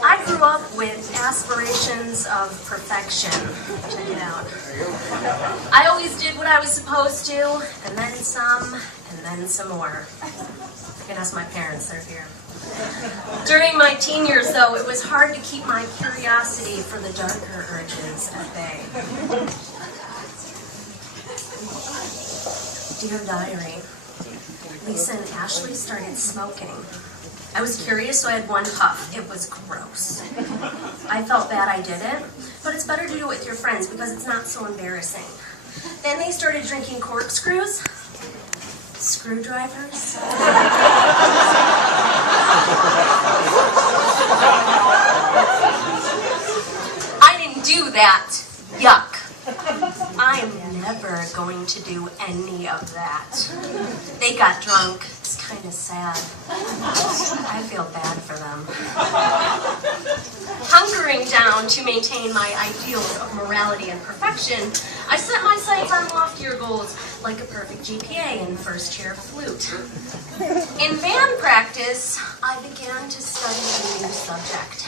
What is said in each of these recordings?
I grew up with aspirations of perfection. Check it out. I always did what I was supposed to, and then some, and then some more. You can ask my parents, they're here. During my teen years, though, it was hard to keep my curiosity for the darker urges at bay. Dear Diary, Lisa and Ashley started smoking. I was curious, so I had one puff. It was gross. I felt bad I did it, but it's better to do it with your friends because it's not so embarrassing. Then they started drinking corkscrews, screwdrivers. I didn't do that. Yuck. I'm never going to do any of that. They got drunk. It's kind of sad. I feel bad for them. Hunkering down to maintain my ideals of morality and perfection, I set my sights on loftier goals like a perfect GPA and first chair flute. In band practice, I began to study a new subject,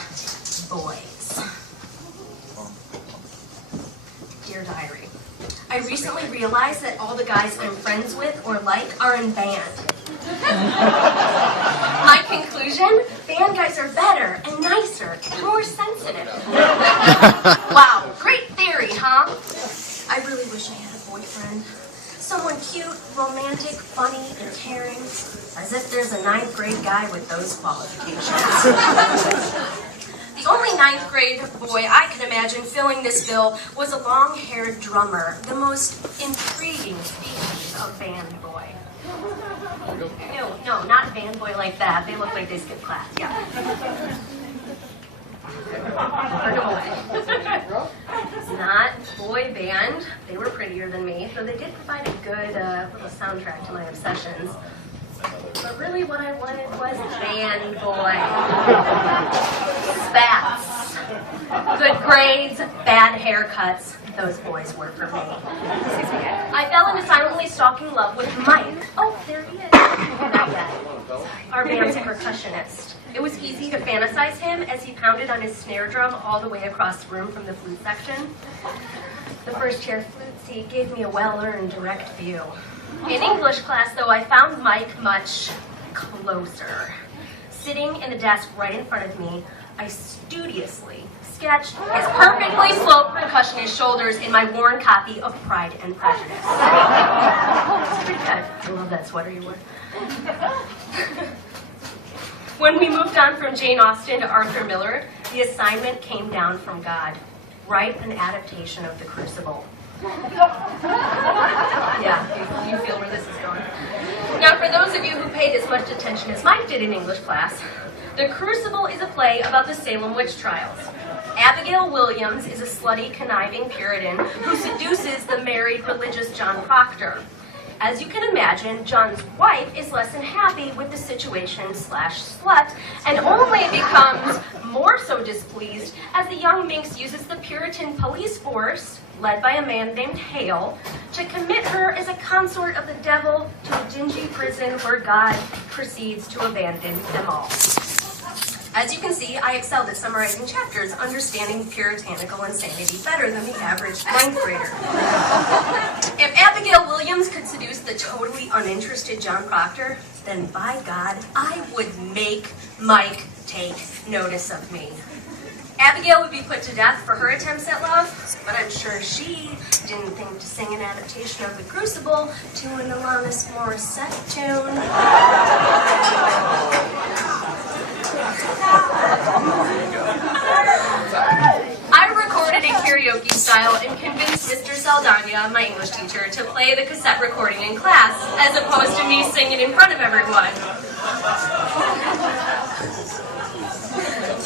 boys. Dear Diary, I recently realized that all the guys I'm friends with or like are in band. My conclusion? Band guys are better and nicer and more sensitive. Wow, great theory, huh? I really wish I had a boyfriend. Someone cute, romantic, funny, and caring. As if there's a 9th grade guy with those qualifications. The only 9th grade boy I could imagine filling this bill was a long-haired drummer, the most intriguing species of band boy. No, not band boy like that. They look like they skip class. Yeah. Put them away. Not boy band. They were prettier than me, so they did provide a good little soundtrack to my obsessions. But really what I wanted was band boy. Spats. Good grades, bad haircuts. Those boys were for me. I fell into silently stalking love with Mike. Oh, there he is. Not yet. Our band's percussionist. It was easy to fantasize him as he pounded on his snare drum all the way across the room from the flute section. The first chair flute seat gave me a well-earned direct view. In English class, though, I found Mike much closer. Sitting in the desk right in front of me, I studiously sketched his perfectly sloped percussionist shoulders in my worn copy of Pride and Prejudice. It's pretty good. I love that sweater you wore. When we moved on from Jane Austen to Arthur Miller, the assignment came down from God. Write an adaptation of The Crucible. Yeah, you feel where this is going. Now, for those of you who paid as much attention as Mike did in English class, The Crucible is a play about the Salem witch trials. Abigail Williams is a slutty, conniving Puritan who seduces the married religious John Proctor. As you can imagine, John's wife is less than happy with the situation/slut and only becomes more so displeased as the young minx uses the Puritan police force, led by a man named Hale, to commit her as a consort of the devil to a dingy prison where God proceeds to abandon them all. As you can see, I excelled at summarizing chapters, understanding puritanical insanity better than the average 9th grader. If Abigail Williams could seduce the totally uninterested John Proctor, then by God, I would make Mike take notice of me. Abigail would be put to death for her attempts at love, but I'm sure she didn't think to sing an adaptation of The Crucible to an Alanis Morissette tune. I recorded in karaoke style and convinced Mr. Saldana, my English teacher, to play the cassette recording in class, as opposed to me singing in front of everyone.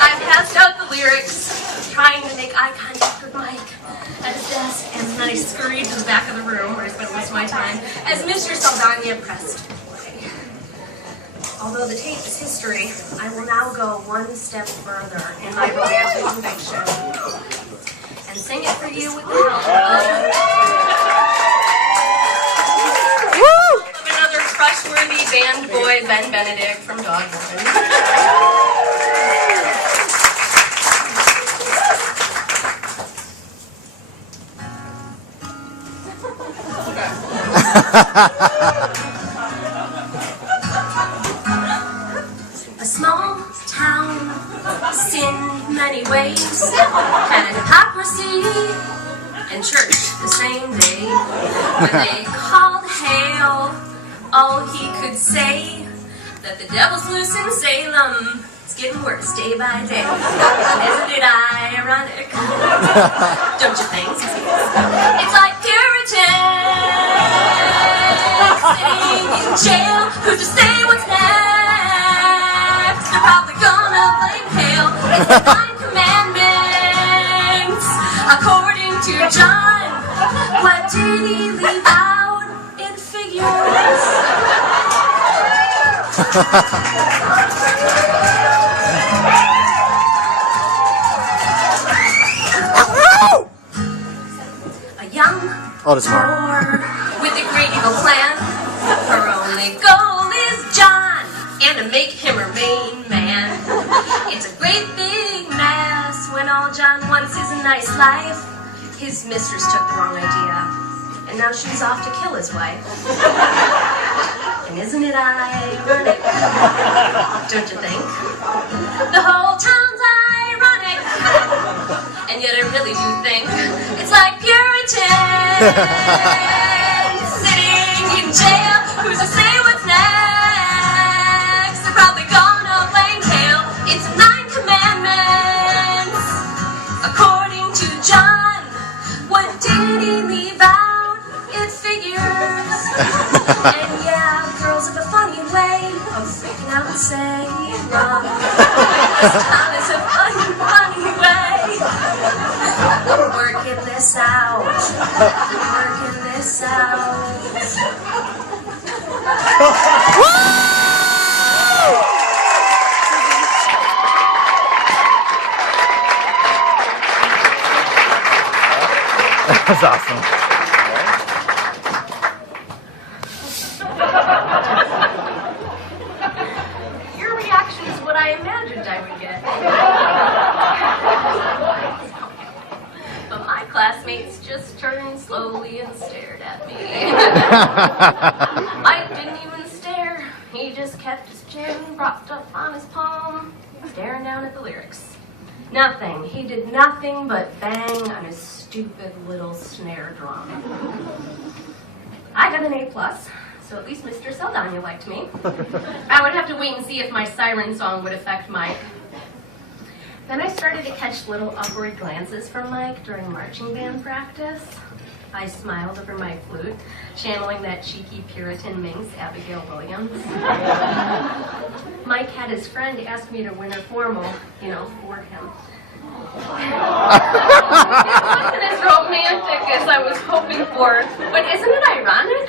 I passed out the lyrics, trying to make eye contact with Mike at his desk, and then I scurried to the back of the room where I spent most of my time as Mr. Saldana pressed play. Although the tape is history, I will now go one step further in my romantic conviction and sing it for you with the help of another crushworthy band boy, Ben Benedict from Dogwood. A small town, in many ways, had hypocrisy and church the same day. When they called hail, all he could say, that the devil's loose in Salem. It's getting worse day by day. Isn't it ironic? Don't you think? It's like Puritans sitting in jail. Who's to say what's next? They're probably gonna blame hail. It's the 9 commandments, according to John. What did he leave out in figures? A young whore with a great evil plan. Her only goal is John, and to make him her main man. It's a great big mess when all John wants is a nice life. His mistress took the wrong idea, and now she's off to kill his wife. And isn't it ironic? Don't you think? The whole town's ironic. And yet I really do think it's like Puritans sitting in jail. Who's to say what's next? They're probably gonna blame hail. It's 9 commandments, according to John. What did he leave out? It figures. And yeah, girls have a funny way of freaking out and saying wrong. This town is a funny, funny way. We're working this out. Working this out. That was awesome. Your reaction is what I imagined I would get. But my classmates just turned slowly and stared at me. Mike didn't even stare. He just kept his chin propped up on his palm, staring down at the lyrics. Nothing. He did nothing but bang on his stupid little snare drum. I got an A+, so at least Mr. Saldana liked me. I would have to wait and see if my siren song would affect Mike. Then I started to catch little upward glances from Mike during marching band practice. I smiled over my flute, channeling that cheeky Puritan minx, Abigail Williams. Mike had his friend ask me to winter formal, for him. It wasn't as romantic as I was hoping for, but isn't it ironic?